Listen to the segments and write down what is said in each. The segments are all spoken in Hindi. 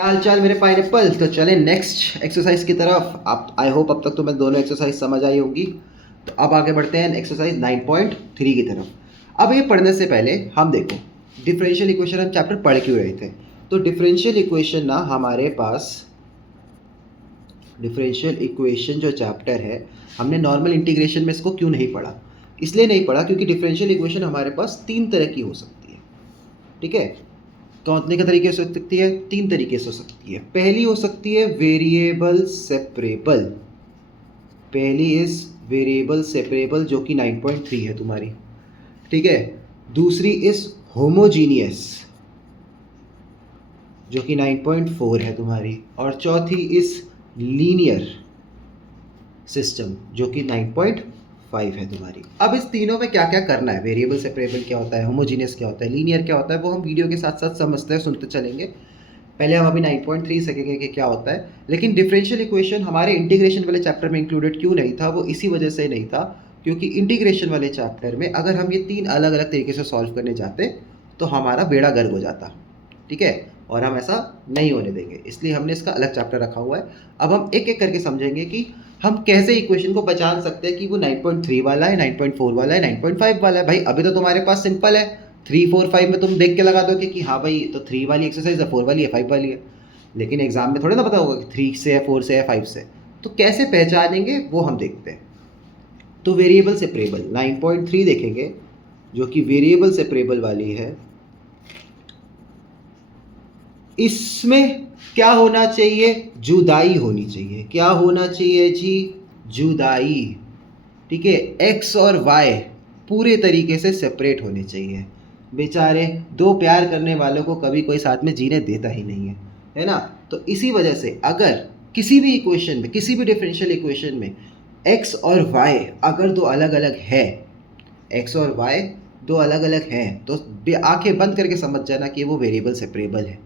क्या हाल चाल मेरे पाइनएप्पल। तो चले नेक्स्ट एक्सरसाइज की तरफ। आप आई होप अब तक तुम्हें दोनों एक्सरसाइज समझ आई होगी। तो अब आगे बढ़ते हैं एक्सरसाइज 9.3 की तरफ। अब ये पढ़ने से पहले हम देखो डिफरेंशियल इक्वेशन हम चैप्टर पढ़ क्यों रहे थे। तो डिफरेंशियल इक्वेशन ना हमारे पास डिफरेंशियल इक्वेशन जो चैप्टर है हमने नॉर्मल इंटीग्रेशन में इसको क्यों नहीं पढ़ा। इसलिए नहीं पढ़ा क्योंकि डिफरेंशियल इक्वेशन हमारे पास 3 तरह की हो सकती है। ठीक है, कितने के तरीके से हो सकती है? 3 तरीके से हो सकती है। पहली हो सकती है वेरिएबल सेपरेबल। पहली इज वेरिएबल सेपरेबल जो कि 9.3 है तुम्हारी। ठीक है, दूसरी इज होमोजीनियस जो कि 9.4 है तुम्हारी, और चौथी इज लीनियर सिस्टम जो कि 9.5 है तुम्हारी। अब इस तीनों में क्या क्या करना है, वेरिएबल सेपरेबल क्या होता है, होमोजीनियस क्या होता है, लीनियर क्या होता है, वो हम वीडियो के साथ साथ समझते हैं, सुनते चलेंगे। पहले हम अभी 9.3 सीखेंगे कि क्या होता है। लेकिन डिफरेंशियल इक्वेशन हमारे इंटीग्रेशन वाले चैप्टर में इंक्लूडेड क्यों नहीं था, वो इसी वजह से नहीं था क्योंकि इंटीग्रेशन वाले चैप्टर में अगर हम ये 3 अलग अलग तरीके से सॉल्व करने जाते तो हमारा बेड़ा गर्क हो जाता। ठीक है, और हम ऐसा नहीं होने देंगे, इसलिए हमने इसका अलग चैप्टर रखा हुआ है। अब हम एक एक करके समझेंगे कि हम कैसे इक्वेशन को पहचान सकते हैं कि वो 9.3 वाला है, 9.4 वाला है, 9.5 वाला है। भाई अभी तो तुम्हारे पास सिंपल है, 3 4 5 में तुम देख के लगा दोगे कि हाँ भाई तो 3 वाली एक्सरसाइज है, 4 वाली है, 5 वाली है। लेकिन एग्जाम में थोड़ा ना पता होगा कि 3 से है, 4 से है, 5 से। तो कैसे पहचानेंगे वो हम देखते हैं। तो वेरिएबल सेपरेबल 9.3 देखेंगे जो कि वेरिएबल सेपरेबल वाली है। इसमें क्या होना चाहिए? जुदाई होनी चाहिए। क्या होना चाहिए जी? जुदाई। ठीक है, एक्स और वाई पूरे तरीके से सेपरेट होने चाहिए। बेचारे दो प्यार करने वालों को कभी कोई साथ में जीने देता ही नहीं है ना। तो इसी वजह से अगर किसी भी इक्वेशन में, किसी भी डिफरेंशियल इक्वेशन में एक्स और वाई अगर दो अलग अलग है, एक्स और वाई दो अलग अलग हैं, तो आंखें बंद करके समझ जाना कि वो वेरिएबल सेपरेबल है।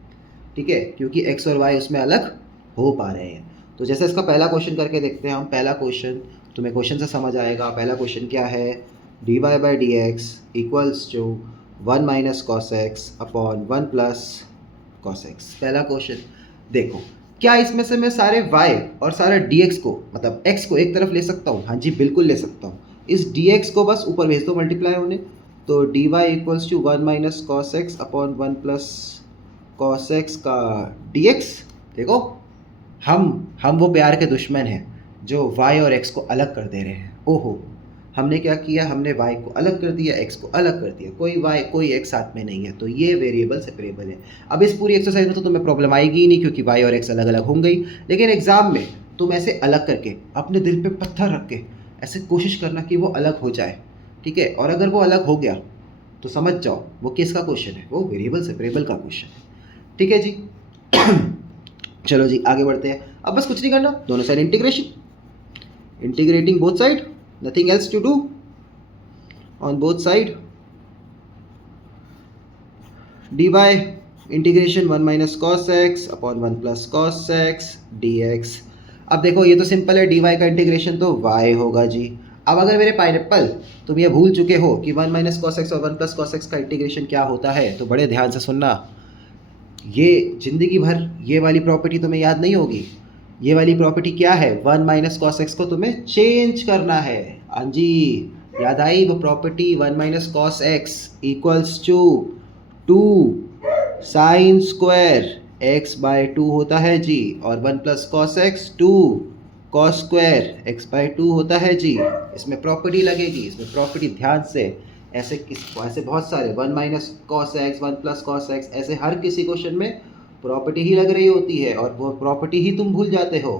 ठीक है, क्योंकि एक्स और वाई उसमें अलग हो पा रहे हैं। तो जैसे इसका पहला क्वेश्चन करके देखते हैं हम। पहला क्वेश्चन तुम्हें क्वेश्चन से समझ आएगा। पहला क्वेश्चन क्या है? D Y by D x equals to 1 minus cos X upon 1 plus cos X. पहला क्वेश्चन देखो, क्या इसमें से मैं सारे y और सारा dx को, मतलब x को एक तरफ ले सकता हूँ? हाँ जी, बिल्कुल ले सकता हूँ। इस dx को बस ऊपर भेज दो मल्टीप्लाई होने। तो D Y equals to 1 minus cos X upon 1 plus cos X का dx। देखो, हम वो प्यार के दुश्मन हैं जो y और x को अलग कर दे रहे हैं। ओहो, हमने क्या किया? हमने y को अलग कर दिया, x को अलग कर दिया। कोई y कोई x साथ में नहीं है, तो ये वेरिएबल सेपरेबल है। अब इस पूरी एक्सरसाइज में तो तुम्हें प्रॉब्लम आएगी ही नहीं क्योंकि y और x अलग अलग होंगे ही। लेकिन एग्जाम में तुम ऐसे अलग करके अपने दिल पे पत्थर रख के ऐसे कोशिश करना कि वो अलग हो जाए। ठीक है, और अगर वो अलग हो गया तो समझ जाओ वो किसका क्वेश्चन है, वो वेरिएबल सेपरेबल का क्वेश्चन है। ठीक है जी। चलो जी आगे बढ़ते हैं। अब बस कुछ नहीं करना, दोनों side integration, integrating both side, nothing else to do on both side. dy integration 1 minus cos X upon 1 plus cos x dx। अब देखो ये तो सिंपल है, dy का इंटीग्रेशन तो y होगा जी। अब अगर मेरे पाइनएप्पल तुम ये भूल चुके हो कि 1 माइनस कॉस एक्स और 1 प्लस कॉस एक्स का इंटीग्रेशन क्या होता है, तो बड़े ध्यान से सुनना। ये जिंदगी भर ये वाली प्रॉपर्टी तुम्हें याद नहीं होगी। ये वाली प्रॉपर्टी क्या है? 1 माइनस कॉस एक्स को तुम्हें चेंज करना है। हाँ जी, याद आई वो property? 1 minus cos X equals to 2 sine square X by 2 होता है जी, और 1 plus cos X 2 cos square X by 2 होता है जी। इसमें प्रॉपर्टी लगेगी, इसमें प्रॉपर्टी ध्यान से। ऐसे बहुत सारे 1 minus cos x, 1 plus cos x, ऐसे हर किसी क्वेश्चन में प्रॉपर्टी ही लग रही होती है और वो प्रॉपर्टी ही तुम भूल जाते हो।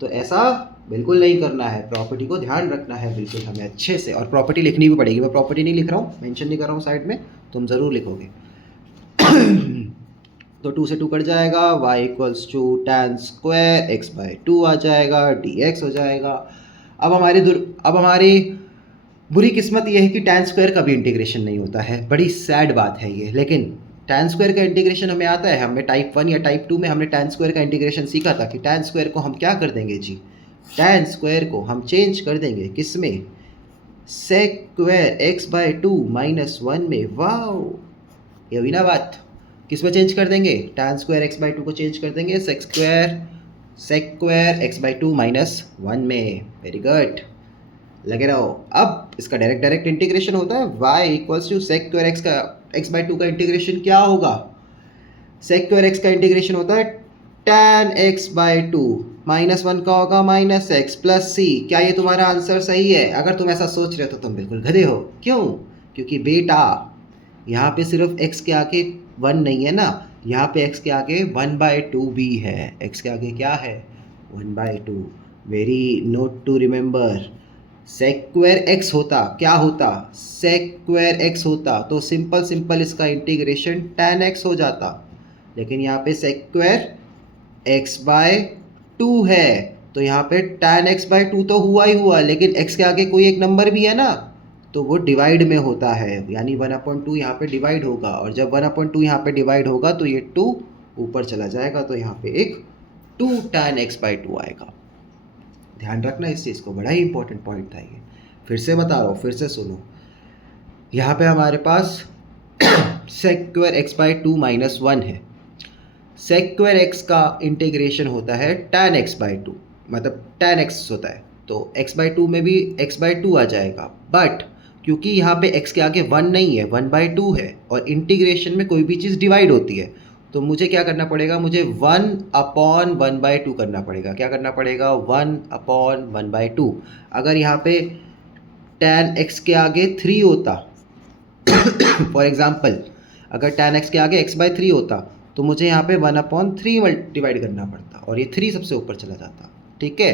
तो ऐसा बिल्कुल नहीं करना है, प्रॉपर्टी को ध्यान रखना है बिल्कुल हमें अच्छे से, और प्रॉपर्टी लिखनी भी पड़ेगी। मैं प्रॉपर्टी नहीं लिख रहा हूँ, मेंशन नहीं कर रहा हूँ साइड में, तुम ज़रूर लिखोगे। तो 2 से 2 कट जाएगा, y equals to tan square X by 2 आ जाएगा, dx हो जाएगा। अब हमारी बुरी किस्मत ये है कि tan स्क्वायर का भी इंटीग्रेशन नहीं होता है। बड़ी सैड बात है ये, लेकिन tan स्क्वायर का इंटीग्रेशन हमें आता है। हमने टाइप 1 या टाइप 2 में हमने tan स्क्वायर का इंटीग्रेशन सीखा था कि tan स्क्वायर को हम क्या कर देंगे जी? tan स्क्वायर को हम चेंज कर देंगे किस में? सेक्वायर एक्स बाय 2 माइनस 1 में। वाओ, ये हुई ना बात। किस में चेंज कर देंगे, tan square X by two को चेंज कर देंगे sec square X by two minus one में। वेरी गुड, लगे रहो। अब इसका डायरेक्ट इंटीग्रेशन होता है y equals to sec square X का एक्स बाई टू का इंटीग्रेशन क्या होगा, सेक स्क्वायर एक्स का इंटीग्रेशन होता है tan x by two minus one का होगा माइनस एक्स प्लस सी। क्या ये तुम्हारा आंसर सही है? अगर तुम ऐसा सोच रहे हो तो तुम बिल्कुल गधे हो। क्यों? क्योंकि बेटा यहाँ पे सिर्फ x के आगे वन नहीं है ना, यहाँ पे x के आगे वन बाई टू भी है। x के आगे क्या है? One by two. Very note to remember, sec square X होता, क्या होता? सेक स्क्वायर एक्स होता तो सिंपल इसका इंटीग्रेशन tan x हो जाता, लेकिन यहाँ पे sec square X by two है तो यहाँ पे tan x बाय टू तो हुआ ही हुआ, लेकिन x के आगे कोई एक नंबर भी है ना, तो वो डिवाइड में होता है, यानी 1/2 यहाँ पे डिवाइड होगा, और जब 1/2 यहाँ पे डिवाइड होगा तो ये 2 ऊपर चला जाएगा, तो यहाँ पे एक 2 tan x बाई टू आएगा। ध्यान रखना इस चीज़ को, बड़ा ही इंपॉर्टेंट पॉइंट था ये। फिर से बता रहा हूँ, फिर से सुनो। यहाँ पे हमारे पास sec square X by two minus one है। सेक स्क्वायर एक्स का इंटीग्रेशन होता है tan x बाई टू, मतलब tan x होता है, तो x बाई टू में भी x बाई टू आ जाएगा। बट क्योंकि यहाँ पे x के आगे वन नहीं है, वन बाई टू है, और इंटीग्रेशन में कोई भी चीज़ डिवाइड होती है, तो मुझे क्या करना पड़ेगा? मुझे 1/1/2 करना पड़ेगा। क्या करना पड़ेगा? 1/1/2। अगर यहाँ पे tan x के आगे 3 होता फॉर एग्जाम्पल, अगर tan x के आगे x बाई थ्री होता तो मुझे यहाँ पे 1/3 डिवाइड करना पड़ता, और ये 3 सबसे ऊपर चला जाता। ठीक है,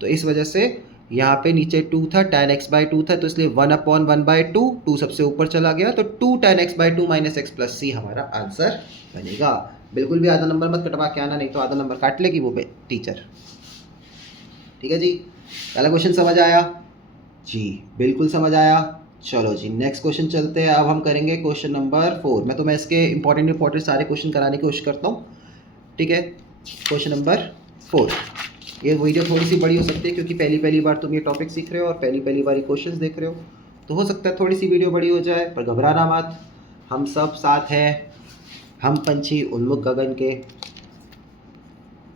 तो इस वजह से यहाँ पे नीचे 2 था, tan x बाई टू था, तो इसलिए 1/1/2, 2 सबसे ऊपर चला गया, तो 2 tan x by two minus X plus C हमारा आंसर बनेगा। बिल्कुल भी आधा नंबर मत कटवा के आना, नहीं तो आधा नंबर काट लेगी वो टीचर। ठीक है जी, पहला क्वेश्चन समझ आया जी? बिल्कुल समझ आया। चलो जी, नेक्स्ट क्वेश्चन चलते हैं। अब हम करेंगे क्वेश्चन नंबर 4। मैं तुम्हें इसके इंपॉर्टेंट सारे क्वेश्चन कराने की कोशिश करता हूँ। ठीक है, क्वेश्चन नंबर 4। ये वीडियो थोड़ी सी बड़ी हो सकती है क्योंकि पहली बार तुम ये टॉपिक सीख रहे हो और पहली बार ये क्वेश्चन देख रहे हो, तो हो सकता है थोड़ी सी वीडियो बड़ी हो जाए, पर घबराना मत, हम सब साथ हैं, हम पंछी उन्मुख गगन के।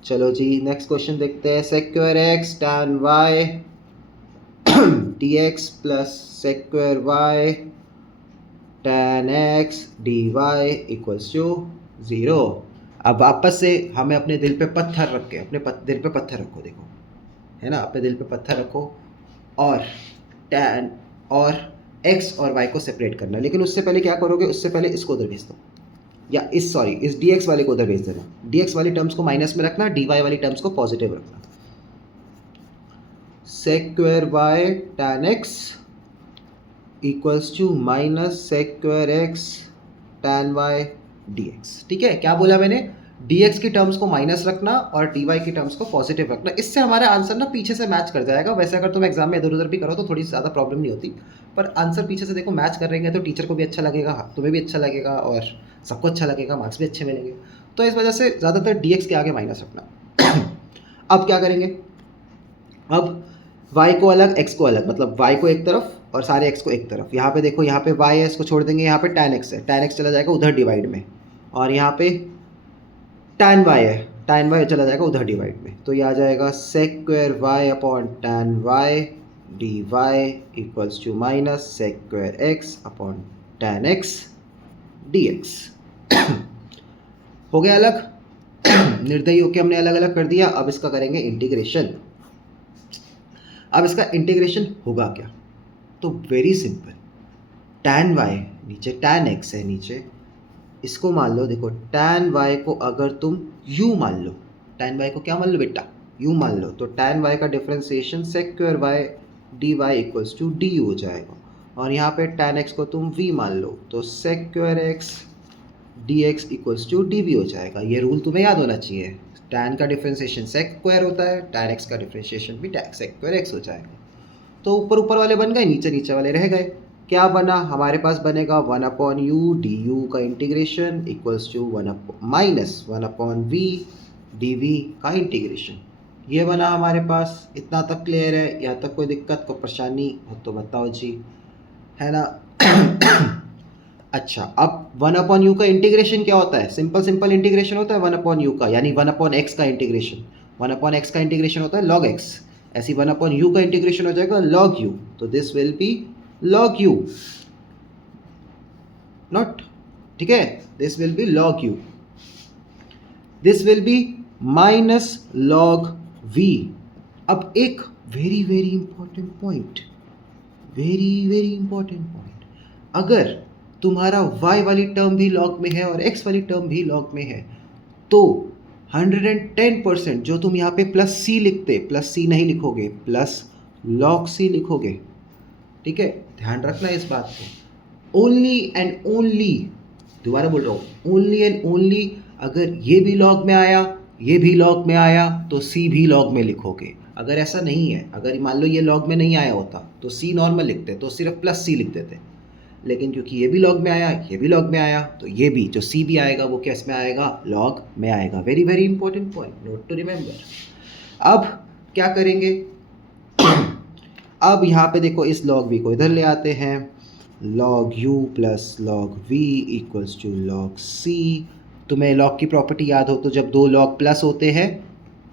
चलो जी, नेक्स्ट क्वेश्चन देखते हैं। Sec square X tan y dx plus sec square y tan x dy equals to 0। अब वापस से हमें अपने दिल पे पत्थर रख के, दिल पे पत्थर रखो, देखो है ना, अपने दिल पे पत्थर रखो, और tan और x और y को सेपरेट करना। लेकिन उससे पहले क्या करोगे? उससे पहले इसको उधर भेज दो, या इस dx वाले को उधर भेज देना। dx वाली टर्म्स को माइनस में रखना, dy वाली टर्म्स को पॉजिटिव रखना। Sec square y tan x equals to minus sec square x tan y dx। ठीक है, क्या बोला मैंने? dx की टर्म्स को माइनस रखना और dy की टर्म्स को पॉजिटिव रखना। इससे हमारा आंसर ना पीछे से मैच कर जाएगा। वैसे अगर तुम एग्जाम में इधर उधर भी करो तो थोड़ी ज़्यादा प्रॉब्लम नहीं होती, पर आंसर पीछे से देखो मैच कर रहेंगे तो टीचर को भी अच्छा लगेगा, तुम्हें भी अच्छा लगेगा, और सबको अच्छा लगेगा, मार्क्स भी अच्छे मिलेंगे। तो इस वजह से ज़्यादातर dx के आगे माइनस रखना। अब क्या करेंगे? अब y को अलग, x को अलग, मतलब y को एक तरफ और सारे x को एक तरफ। यहाँ पे देखो, यहाँ पे y है, इसको छोड़ देंगे, यहाँ पे tan x है, tan x चला जाएगा उधर डिवाइड में, और यहाँ पे tan y है, tan y चला जाएगा उधर डिवाइड में, तो ये आ जाएगा sec square y upon tan y dy equals to minus sec square x upon tan x dx। हो गया अलग, निर्दयी होके हमने अलग अलग कर दिया। अब इसका करेंगे इंटीग्रेशन। अब इसका इंटीग्रेशन होगा क्या? तो वेरी सिंपल, tan y नीचे tan x है नीचे, इसको मान लो, देखो tan y को अगर तुम u मान लो, tan y को क्या मान लो बेटा? u मान लो, तो tan y का differentiation sec square y dy equals to du हो जाएगा, और यहाँ पे tan x को तुम v मान लो, तो sec square x dx equals to dv हो जाएगा। ये रूल तुम्हें याद होना चाहिए, tan का डिफरेंशिएशन सेक स्क्वायर होता है, tan x का डिफरेंशिएशन भी सेक स्क्वायर x हो जाएगा। तो ऊपर वाले बन गए, नीचे वाले रह गए। क्या बना? हमारे पास बनेगा 1/u du का integration equals to minus 1/v dv का इंटीग्रेशन। ये बना हमारे पास। इतना तक क्लियर है? यहाँ तक कोई दिक्कत, कोई परेशानी हो तो बताओ जी, है ना? अच्छा, अब 1/u का इंटीग्रेशन क्या होता है? सिंपल सिंपल इंटीग्रेशन होता है 1/u का, यानी 1/x का इंटीग्रेशन। 1/x का इंटीग्रेशन होता है log x, ऐसी 1/u का इंटीग्रेशन हो जाएगा log u, तो this will be log u, not, ठीक है, this will be log u, this will be minus log v। अब एक very very important point, very very important point, अगर तुम्हारा y वाली टर्म भी log में है और x वाली टर्म भी log में है, तो 110% जो तुम यहाँ पे प्लस सी लिखते, प्लस सी नहीं लिखोगे, प्लस log c लिखोगे, ठीक है, ध्यान रखना इस बात को। ओनली एंड ओनली, दोबारा बोल रहा हूँ, ओनली एंड ओनली अगर ये भी log में आया, ये भी log में आया, तो c भी log में लिखोगे। अगर ऐसा नहीं है, अगर मान लो ये log में नहीं आया होता तो c नॉर्मल लिखते, तो सिर्फ प्लस c लिख देते, लेकिन क्योंकि ये भी log में आया, ये भी log में आया, तो ये भी जो c भी आएगा वो किस में आएगा? log में आएगा। Very very important point, note to remember. अब क्या करेंगे? अब यहाँ पे देखो, इस log v को इधर ले आते हैं, log u प्लस log v equals to log c। तुम्हें log की प्रॉपर्टी याद हो तो जब दो log प्लस होते हैं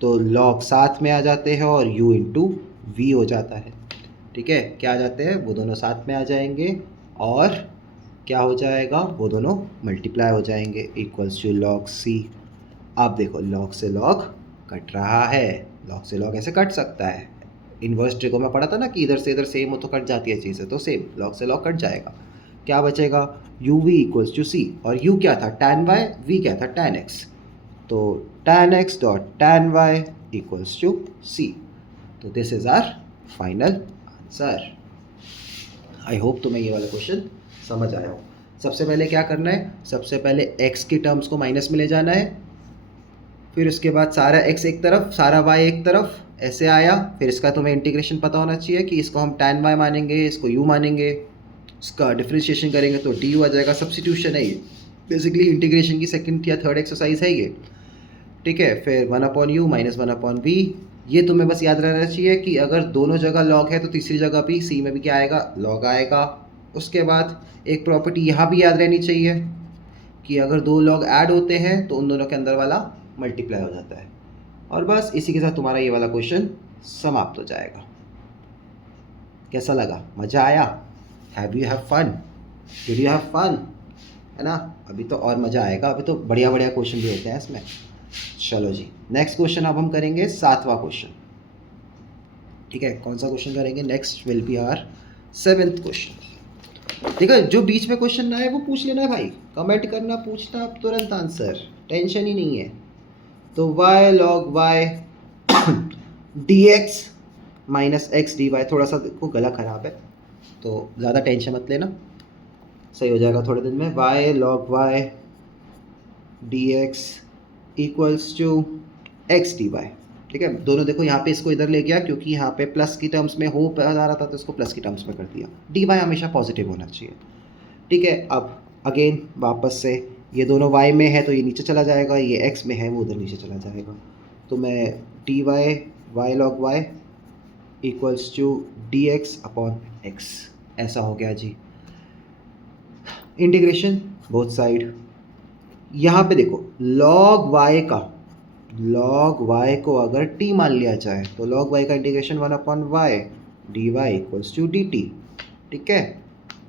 तो log साथ में आ जाते हैं और u इंटू वी हो जाता है, ठीक है, क्या आ जाते हैं? वो दोनों साथ में आ जाएंगे और क्या हो जाएगा? वो दोनों मल्टीप्लाई हो जाएंगे, इक्वल्स टू log c। अब देखो, log से log कट रहा है, log से log ऐसे कट सकता है, इन्वर्स ट्रिको में पढ़ा था ना कि इधर से इधर सेम हो तो कट जाती है चीज़ें, तो सेम log से log कट जाएगा। क्या बचेगा? u v equals to c, और u क्या था? tan y, v क्या था? tan x, तो tan x dot tan y equals to c। तो this is our final answer. I hope तुम्हें ये वाला क्वेश्चन समझ आया हो। सबसे पहले क्या करना है? सबसे पहले x की टर्म्स को माइनस में ले जाना है, फिर उसके बाद सारा x एक तरफ, सारा y एक तरफ, ऐसे आया। फिर इसका तुम्हें इंटीग्रेशन पता होना चाहिए कि इसको हम tan y मानेंगे, इसको u मानेंगे, इसका डिफ्रेंशिएशन करेंगे तो du आ जाएगा। सब्स्टिट्यूशन है ये, बेसिकली इंटीग्रेशन की सेकंड या थर्ड एक्सरसाइज है ये, ठीक है। फिर 1/u माइनस 1/v, ये तुम्हें बस याद रहना चाहिए कि अगर दोनों जगह log है तो तीसरी जगह भी c में भी क्या आएगा? log आएगा। उसके बाद एक प्रॉपर्टी यहाँ भी याद रहनी चाहिए कि अगर दो log ऐड होते हैं तो उन दोनों के अंदर वाला मल्टीप्लाई हो जाता है। और बस इसी के साथ तुम्हारा ये वाला क्वेश्चन समाप्त हो जाएगा। कैसा लगा? मज़ा आया? Have you have fun? Did you have fun? है ना? अभी तो और मज़ा आएगा, अभी तो बढ़िया बढ़िया क्वेश्चन भी होते हैं इसमें। चलो जी, नेक्स्ट क्वेश्चन अब हम करेंगे 7वां क्वेश्चन, ठीक है। कौन सा क्वेश्चन करेंगे? Next will be our 7th question. ठीक है, जो बीच में क्वेश्चन ना है वो पूछ लेना है भाई, कमेंट करना, पूछना, तुरंत आंसर, टेंशन ही नहीं है। तो y log y dx minus X D Y, थोड़ा सा देखो गला खराब है तो ज़्यादा टेंशन मत लेना, सही हो जाएगा थोड़े दिन में। y log y dx equals to X D Y, ठीक है। दोनों देखो, यहाँ पे इसको इधर ले गया क्योंकि यहाँ पे प्लस की टर्म्स में हो आ रहा था तो इसको प्लस की टर्म्स में कर दिया। डी वाई हमेशा पॉजिटिव होना चाहिए, ठीक है। अब अगेन वापस से ये दोनों y में है तो ये नीचे चला जाएगा, ये x में है वो उधर नीचे चला जाएगा। तो मैं d y y log y equals to d x upon x, ऐसा हो गया जी। Integration both side. यहाँ पे देखो log y का, log y को अगर t मान लिया जाए तो log y का integration 1/y dy equals to dt, ठीक है।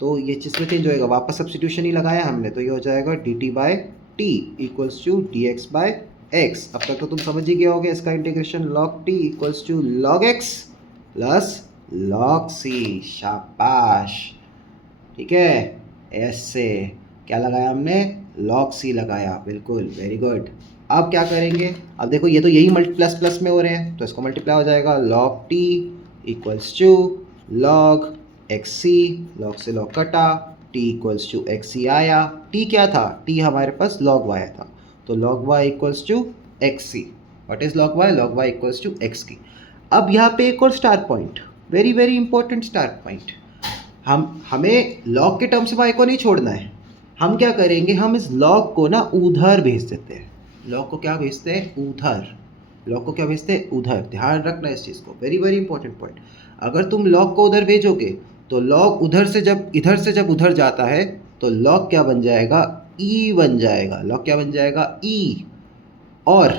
तो ये चीज़ में चेंज होएगा, वापस सब्स्टिट्यूशन ही लगाया हमने, तो ये हो जाएगा dt by t equals to d x by x. अब तक तो तुम समझ ही गए होगे, इसका integration log t equals to log x plus log c। शाबाश, ठीक है। ऐसे क्या लगाया हमने? log c लगाया, बिल्कुल, वेरी गुड। अब क्या करेंगे? अब देखो ये तो यही प्लस प्लस में हो रहे हैं तो इसको मल्टीप्लाई हो जाएगा, log t equals to log xc, log से log कटा, t इक्वल्स टू xc आया। t क्या था? t हमारे पास log y था, तो log y equals to xc। What is log y? log y equals to xc। अब यहाँ पे एक और star point, very very important star point. हमें log के टर्म से y को नहीं छोड़ना है। हम क्या करेंगे? हम इस log को ना उधर भेज देते हैं। log को क्या भेजते हैं? उधर। log को क्या भेजते हैं? उधर। ध्यान रखना इस चीज़ को, वेरी वेरी इंपॉर्टेंट पॉइंट। अगर तुम log को उधर भेजोगे तो log उधर से जब इधर से जब उधर जाता है तो log क्या बन जाएगा, e बन जाएगा। log क्या बन जाएगा, e, और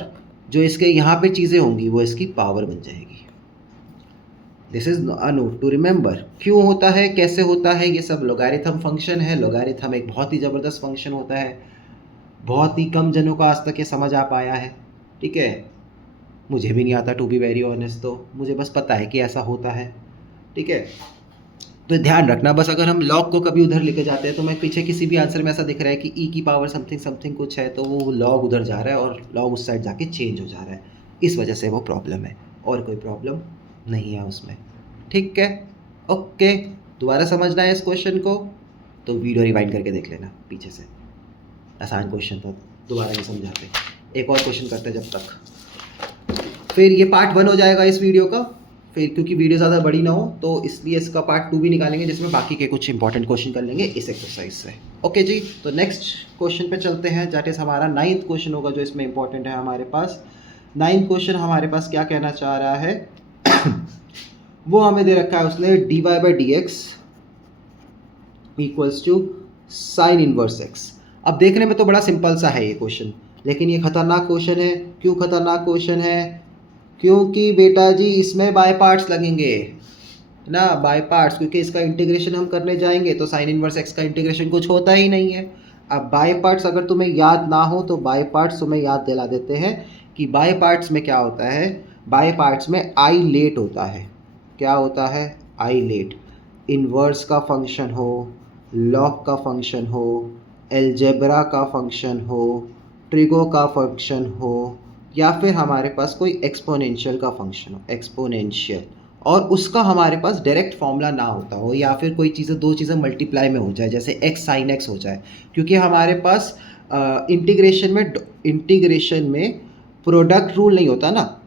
जो इसके यहाँ पे चीज़ें होंगी वो इसकी पावर बन जाएगी। This is a note to remember. क्यों होता है, कैसे होता है, ये सब लोगारिथम फंक्शन है। लोगारिथम एक बहुत ही ज़बरदस्त फंक्शन होता है, बहुत ही कम जनों को आज तक ये समझ आ पाया है। ठीक है, मुझे भी नहीं आता टू बी वेरी ऑनेस्ट, तो मुझे बस पता है कि ऐसा होता है। ठीक है, तो ध्यान रखना बस, अगर हम लॉग को कभी उधर लेके जाते हैं तो मैं पीछे किसी भी आंसर में ऐसा दिख रहा है कि ई की पावर समथिंग समथिंग कुछ है, तो वो लॉग उधर जा रहा है और लॉग उस साइड जाके चेंज हो जा रहा है, इस वजह से वो प्रॉब्लम है, और कोई प्रॉब्लम नहीं है उसमें। ठीक है, ओके। दोबारा समझना है इस क्वेश्चन को तो वीडियो रिवाइंड करके देख लेना पीछे से, आसान क्वेश्चन था, दोबारा नहीं समझाते। एक और क्वेश्चन करते हैं जब तक, फिर ये पार्ट 1 हो जाएगा इस वीडियो का। फिर क्योंकि वीडियो ज़्यादा बड़ी ना हो तो इसलिए इसका पार्ट 2 भी निकालेंगे, जिसमें बाकी के कुछ इंपॉर्टेंट क्वेश्चन कर लेंगे इस एक्सरसाइज से। ओके जी, तो नेक्स्ट क्वेश्चन पे चलते हैं, दैट इज़ हमारा 9th क्वेश्चन होगा जो इसमें इंपॉर्टेंट है हमारे पास। 9th क्वेश्चन हमारे पास क्या कहना चाह रहा है वो हमें दे रखा है उसने, dy/dx equals to sine inverse x। अब देखने में तो बड़ा सिंपल सा है ये क्वेश्चन, लेकिन ये खतरनाक क्वेश्चन है। क्यों खतरनाक क्वेश्चन है, क्योंकि बेटा जी इसमें बाय पार्ट्स लगेंगे ना, बाय पार्ट्स, क्योंकि इसका इंटीग्रेशन हम करने जाएंगे तो साइन इनवर्स x का इंटीग्रेशन कुछ होता ही नहीं है। अब बाय पार्ट्स अगर तुम्हें याद ना हो तो बाय पार्ट्स तुम्हें याद दिला देते हैं कि बाय पार्ट्स में क्या होता है। बाय पार्ट्स में आई लेट होता है। क्या होता है, आई लेट। इन्वर्स का फंक्शन हो, लॉग का फंक्शन हो, एलजेब्रा का फंक्शन हो, ट्रिगो का फंक्शन हो, या फिर हमारे पास कोई एक्सपोनेंशियल का फंक्शन हो, एक्सपोनेंशियल, और उसका हमारे पास डायरेक्ट फॉर्मूला ना होता हो, या फिर कोई चीज़ें, दो चीज़ें मल्टीप्लाई में हो जाए, जैसे x साइन x हो जाए, क्योंकि हमारे पास इंटीग्रेशन में प्रोडक्ट रूल नहीं होता ना,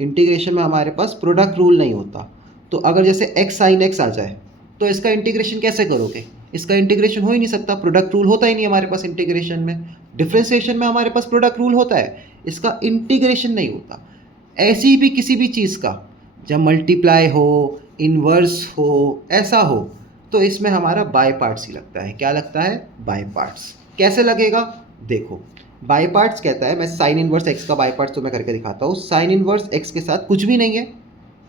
इंटीग्रेशन में हमारे पास प्रोडक्ट रूल नहीं होता। तो अगर जैसे x साइन x आ जाए तो इसका इंटीग्रेशन कैसे करोगे, इसका इंटीग्रेशन हो ही नहीं सकता, प्रोडक्ट रूल होता ही नहीं हमारे पास इंटीग्रेशन में। डिफरेंशिएशन में हमारे पास प्रोडक्ट रूल होता है, इसका इंटीग्रेशन नहीं होता। ऐसी भी किसी भी चीज़ का जब मल्टीप्लाई हो, इन्वर्स हो, ऐसा हो, तो इसमें हमारा बाय पार्ट्स ही लगता है। क्या लगता है, बाय पार्ट्स। कैसे लगेगा, देखो, बाय पार्ट्स कहता है, मैं साइन इनवर्स एक्स का बाय पार्ट्स तो मैं करके दिखाता हूँ। साइन इनवर्स एक्स के साथ कुछ भी नहीं है,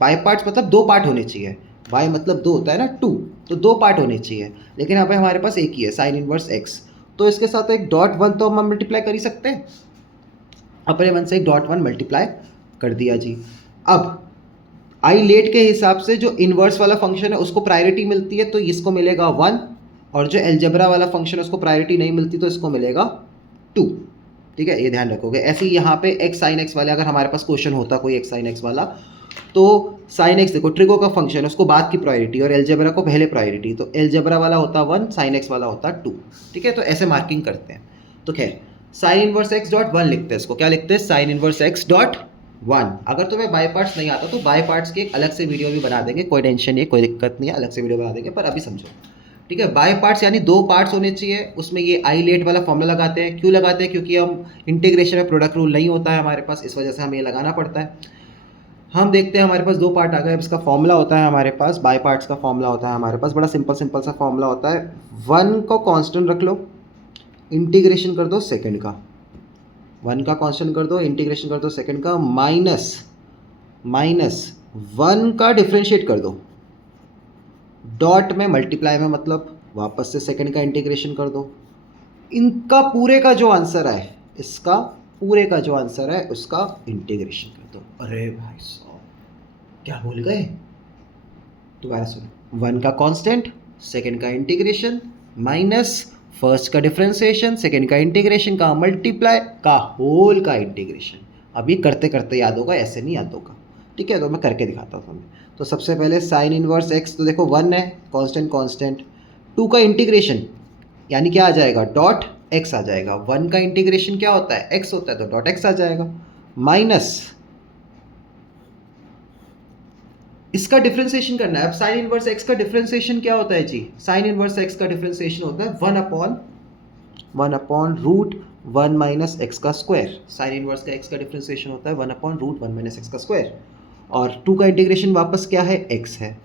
बाय पार्ट्स मतलब दो पार्ट होने चाहिए, बाय मतलब दो होता है ना, 2, तो दो पार्ट होने चाहिए, लेकिन यहाँ पे हमारे पास एक ही है, साइन इनवर्स एक्स। तो इसके साथ एक डॉट 1 तो हम मल्टीप्लाई कर ही सकते हैं, अपने मन से एक डॉट 1 मल्टीप्लाई कर दिया जी। अब आई लेट के हिसाब से जो इन्वर्स वाला फंक्शन है उसको प्रायोरिटी मिलती है, तो इसको मिलेगा 1, और जो एलजेब्रा वाला फंक्शन है उसको प्रायोरिटी नहीं मिलती, तो इसको मिलेगा 2। ठीक है, ये ध्यान रखोगे। ऐसे ही यहाँ पे एक्स साइन एक्स वाले, अगर हमारे पास क्वेश्चन होता कोई एक्स साइन एक्स वाला, तो साइन एक्स देखो ट्रिगो का फंक्शन है, उसको बाद की प्रायोरिटी और एलजेब्रा को पहले प्रायोरिटी, तो एलजेब्रा वाला होता 1, साइन एक्स वाला होता 2। ठीक है, तो ऐसे मार्किंग करते हैं। तो खैर साइन इनवर्स एक्स डॉट 1 लिखते हैं, इसको क्या लिखते हैं, साइन इनवर्स एक्स डॉट 1। अगर तुम्हें बाय पार्ट्स नहीं आता तो बाय पार्ट्स की एक अलग से वीडियो भी बना देंगे, कोई टेंशन नहीं, कोई दिक्कत नहीं है, अलग से वीडियो बना देंगे, पर अभी समझो। ठीक है, बाय पार्ट्स यानी दो पार्ट्स होने चाहिए, उसमें ये आई लेट वाला फॉर्मूला लगाते हैं। क्यों लगाते हैं, क्योंकि हम इंटीग्रेशन में प्रोडक्ट रूल नहीं होता है हमारे पास, इस वजह से हमें ये लगाना पड़ता है। हम देखते हैं हमारे पास दो पार्ट आ गए, अब इसका फॉर्मूला होता है हमारे पास, बाय पार्ट्स का फॉर्मूला होता है हमारे पास, बड़ा सिंपल सा फॉर्मूला होता है। 1 को कांस्टेंट रख लो, इंटीग्रेशन कर दो सेकंड का, 1 का कांस्टेंट कर दो, इंटीग्रेशन कर दो सेकंड का, माइनस 1 का डिफरेंशिएट कर दो, डॉट में मल्टीप्लाई में मतलब वापस से सेकंड का इंटीग्रेशन कर दो। इनका पूरे का जो आंसर है, इसका पूरे का जो आंसर है उसका इंटीग्रेशन कर दो। अरे भाई साहब क्या भूल गए, दोबारा सुनो। 1 का कांस्टेंट, सेकंड का इंटीग्रेशन, माइनस फर्स्ट का डिफरेंशिएशन, सेकंड का इंटीग्रेशन का मल्टीप्लाई का होल का इंटीग्रेशन। अभी करते करते याद होगा, ऐसे नहीं याद होगा। ठीक है, तो मैं करके दिखाता हूँ तुम्हें। तो सबसे पहले साइन इनवर्स एक्स, तो देखो 1 है, कांस्टेंट 2 का इंटीग्रेशन यानी क्या आ जाएगा, डॉट एक्स आ जाएगा। 1 का इंटीग्रेशन क्या होता है, एक्स होता है, तो डॉट एक्स आ जाएगा, माइनस इसका डिफरेंशिएशन करना है। अब साइन इनवर्स एक्स का डिफरेंशिएशन क्या होता है जी, साइन इनवर्स एक्स का डिफरेंशिएशन होता है 1 अपॉन रूट 1 माइनस एक्स का स्क्वायर। साइन इनवर्स का एक्स का डिफरेंशिएशन होता है 1 अपॉन रूट 1 माइनस एक्स का स्क्वायर, और 2 का इंटीग्रेशन वापस क्या है, एक्स है,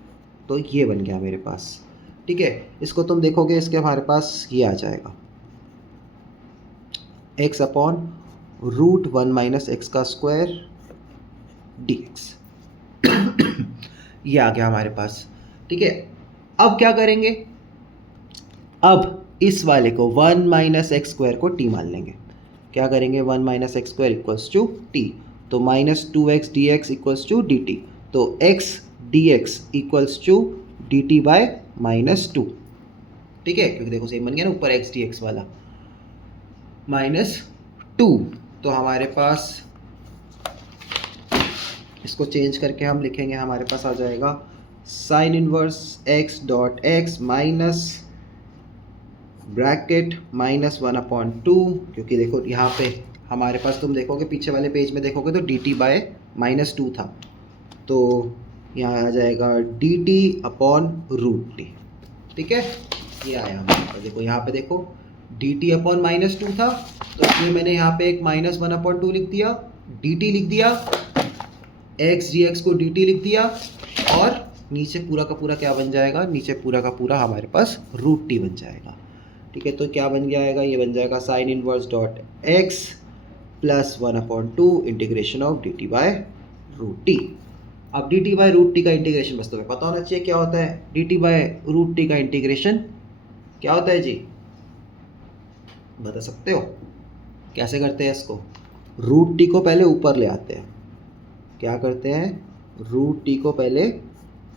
तो ये बन गया मेरे पास। ठीक है, इसको तुम देखोगे इसके हमारे पास ये आ जाएगा x upon root 1 minus x का स्क्वायर dx। ये आ गया हमारे पास। ठीक है, अब क्या करेंगे, अब इस वाले को 1 माइनस एक्स स्क्वायर को t मान लेंगे। क्या करेंगे, 1 minus x square equals to t, तो minus 2x dx equals to dt, तो x dx equals to dt by -2। ठीक है, क्योंकि देखो सेम बन गया ना ऊपर x dx वाला, -2। तो हमारे पास इसको चेंज करके हम लिखेंगे, हमारे पास आ जाएगा sine inverse x dot x minus bracket -1/2, क्योंकि देखो यहाँ पे हमारे पास तुम देखोगे पीछे वाले पेज में देखोगे तो dt बाय -2 था, तो यहाँ आ जाएगा dt अपॉन रूट टी। ठीक है, ये आया हमारे पास। देखो यहाँ पे देखो dt अपॉन -2 था, तो इसलिए मैंने यहाँ पे एक -1/2 लिख दिया, dt लिख दिया, x dx को dt लिख दिया, और नीचे पूरा का पूरा क्या बन जाएगा, नीचे पूरा का पूरा हमारे पास रूट टी बन जाएगा। ठीक है, तो क्या बन जाएगा, ये बन जाएगा sine inverse dot x plus 1/2 integration of d t by root t. अब d t by root t का इंटीग्रेशन बस तुम्हें पता होना चाहिए क्या होता है। D t by root t का इंटीग्रेशन क्या होता है जी, बता सकते हो? कैसे करते हैं इसको, रूट टी को पहले ऊपर ले आते हैं। क्या करते हैं, रूट टी को पहले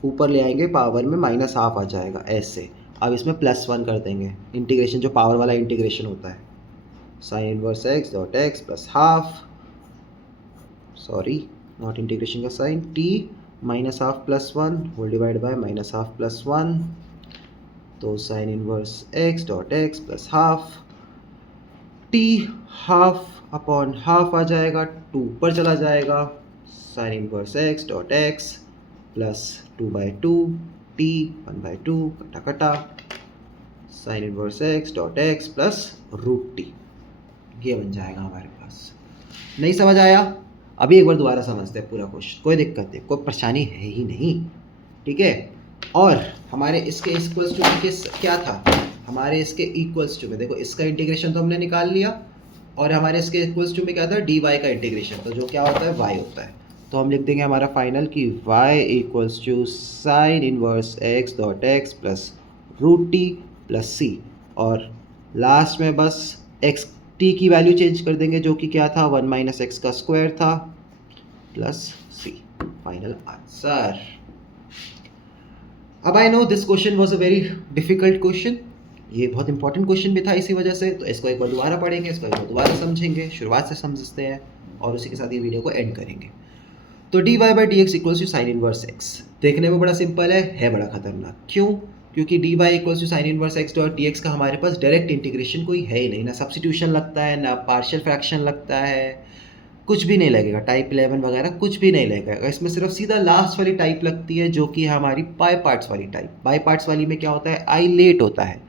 ऊपर ले आएंगे, पावर में -12 आ जाएगा ऐसे। अब इसमें +1 कर देंगे, इंटीग्रेशन जो पावर वाला इंटीग्रेशन होता है, sine inverse x dot x plus half, sorry not integration का sine, t -12 + 1 whole divide by -12 + 1, तो sine inverse x dot x plus half, t half upon half आ जाएगा, 2 ऊपर चला जाएगा, sine inverse x dot x plus 2/2 t 1/2 कटा कटा, sine inverse x dot x plus root t, ये बन जाएगा हमारे पास। नहीं समझ आया? अभी एक बार दोबारा समझते हैं पूरा क्वेश्चन, कोई दिक्कत नहीं, कोई परेशानी है ही नहीं। ठीक है, और हमारे इसके इक्वल्स टू में क्या था, हमारे इसके इक्वल्स टू में देखो इसका इंटीग्रेशन तो हमने निकाल लिया, और हमारे इसके इक्वल्स टू में क्या था, डी वाई का इंटीग्रेशन, तो जो क्या होता है y होता है। तो हम लिख देंगे हमारा फाइनल कि y equals to sine inverse x dot x plus root t plus c, और लास्ट में बस x t की वैल्यू चेंज कर देंगे, जो कि क्या था 1 माइनस एक्स का स्क्वायर था प्लस सी, फाइनल आंसर। अब I know this question was a very difficult question, ये बहुत इंपॉर्टेंट क्वेश्चन भी था इसी वजह से, तो इसको एक बार दोबारा पढ़ेंगे, इसको एक बार दोबारा समझेंगे, शुरुआत से समझते हैं, और उसी के साथ ये वीडियो को एंड करेंगे। तो D Y by D x equals to sine inverse x, देखने में बड़ा सिंपल है बड़ा खतरनाक। क्यों? क्योंकि d Y equals to sine inverse x dot d x का हमारे पास डायरेक्ट इंटीग्रेशन कोई है ही नहीं, ना सब्सटीट्यूशन लगता है, ना पार्शियल फ्रैक्शन लगता है, कुछ भी नहीं लगेगा, टाइप 11 वगैरह कुछ भी नहीं लगेगा इसमें, सिर्फ सीधा लास्ट वाली टाइप लगती है, जो कि हमारी बाय पार्ट्स वाली टाइप। बाय पार्ट्स वाली में क्या होता है, आइलेट होता है।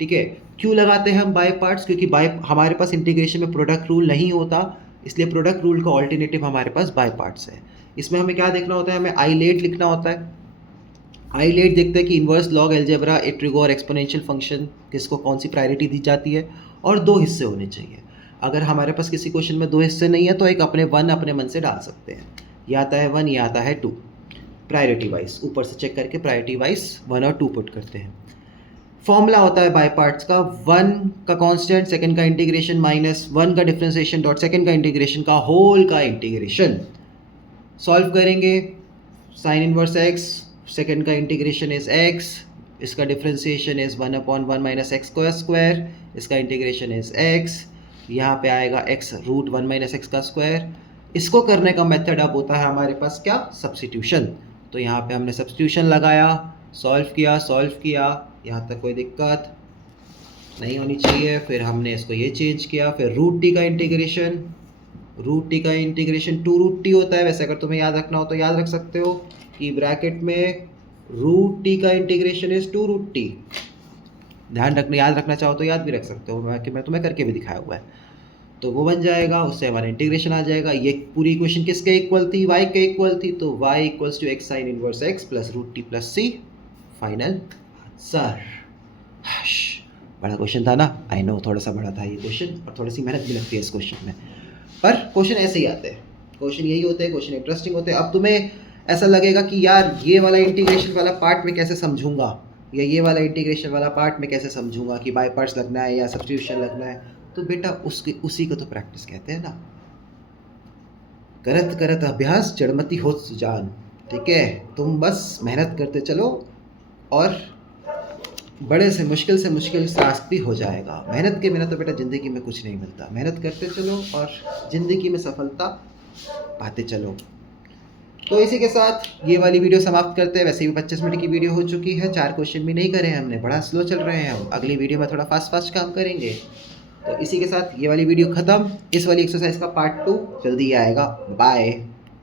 ठीक है, क्यों लगाते हैं हम बाय पार्ट्स, क्योंकि बाय हमारे पास इंटीग्रेशन में प्रोडक्ट रूल नहीं होता, इसलिए प्रोडक्ट रूल का ऑल्टरनेटिव हमारे पास बाय पार्ट्स है। इसमें हमें क्या देखना होता है, हमें आइलेट लिखना होता है। आइलेट देखते हैं कि इन्वर्स लॉग एलजेब्रा, इंटीग्रल और एक्सपोनेंशियल फंक्शन किसको कौन सी प्रायोरिटी दी जाती है, और 2 हिस्से होने चाहिए। अगर हमारे पास किसी क्वेश्चन में 2 हिस्से नहीं है तो एक अपने 1 अपने मन से डाल सकते हैं, ये आता है 1, ये आता है 2, प्रायोरिटी वाइज ऊपर से चेक करके प्रायोरिटी वाइज 1 और 2 पुट करते हैं। फॉर्मूला होता है बाय पार्ट्स का, 1 का कांस्टेंट, सेकंड का इंटीग्रेशन, माइनस 1 का डिफरेंशिएशन डॉट सेकंड का इंटीग्रेशन का होल का इंटीग्रेशन। सॉल्व करेंगे, साइन इनवर्स एक्स, सेकंड का इंटीग्रेशन इज x, इसका differentiation is 1/1 minus x square, इसका इंटीग्रेशन इज x, यहाँ पे आएगा x रूट 1 माइनस एक्स का स्क्वायर। इसको करने का मेथड अब होता है हमारे पास क्या, सब्स्टिट्यूशन। तो यहाँ पे हमने सब्स्टिट्यूशन लगाया, सॉल्व किया, यहाँ तक कोई दिक्कत नहीं होनी चाहिए। फिर हमने इसको ये चेंज किया, फिर रूट टी का इंटीग्रेशन, 2 रूट टी होता है, वैसे अगर तुम्हें याद रखना हो तो याद रख सकते हो कि ब्रैकेट में रूट टी का इंटीग्रेशन इज 2 रूट टी, ध्यान रखना, याद रखना चाहो तो याद भी रख सकते हो, मैं तुम्हें करके भी दिखाया हुआ है, तो वो बन जाएगा, उससे हमारा इंटीग्रेशन आ जाएगा। ये पूरी इक्वेशन किसके इक्वल थी, y के इक्वल थी, तो y equals to x sine inverse x plus root t plus c, final sir. बड़ा क्वेश्चन था ना, आई नो, थोड़ा सा बड़ा था ये क्वेश्चन और थोड़ी सी मेहनत भी लगती है इस क्वेश्चन में, पर क्वेश्चन ऐसे ही आते हैं, क्वेश्चन यही होते हैं, क्वेश्चन इंटरेस्टिंग होते हैं। अब तुम्हें ऐसा लगेगा कि यार ये वाला इंटीग्रेशन वाला पार्ट में कैसे समझूंगा, या ये वाला इंटीग्रेशन वाला पार्ट में कैसे समझूंगा कि बाय पार्ट्स लगना है या सब्स्टिट्यूशन लगना है, तो बेटा उसी को तो प्रैक्टिस कहते हैं ना। करत करत अभ्यास जड़मति होत सुजान। ठीक है, तुम बस मेहनत करते चलो और बड़े से मुश्किल टास्क भी हो जाएगा। मेहनत के बिना तो बेटा ज़िंदगी में कुछ नहीं मिलता। मेहनत करते चलो और ज़िंदगी में सफलता पाते चलो। तो इसी के साथ ये वाली वीडियो समाप्त करते हैं। वैसे भी 25 मिनट की वीडियो हो चुकी है, 4 क्वेश्चन भी नहीं करे हैं हमने, बड़ा स्लो चल रहे हैं हम। अगली वीडियो में थोड़ा फास्ट काम करेंगे। तो इसी के साथ ये वाली वीडियो ख़त्म। इस वाली एक्सरसाइज का पार्ट 2 जल्दी आएगा। बाय।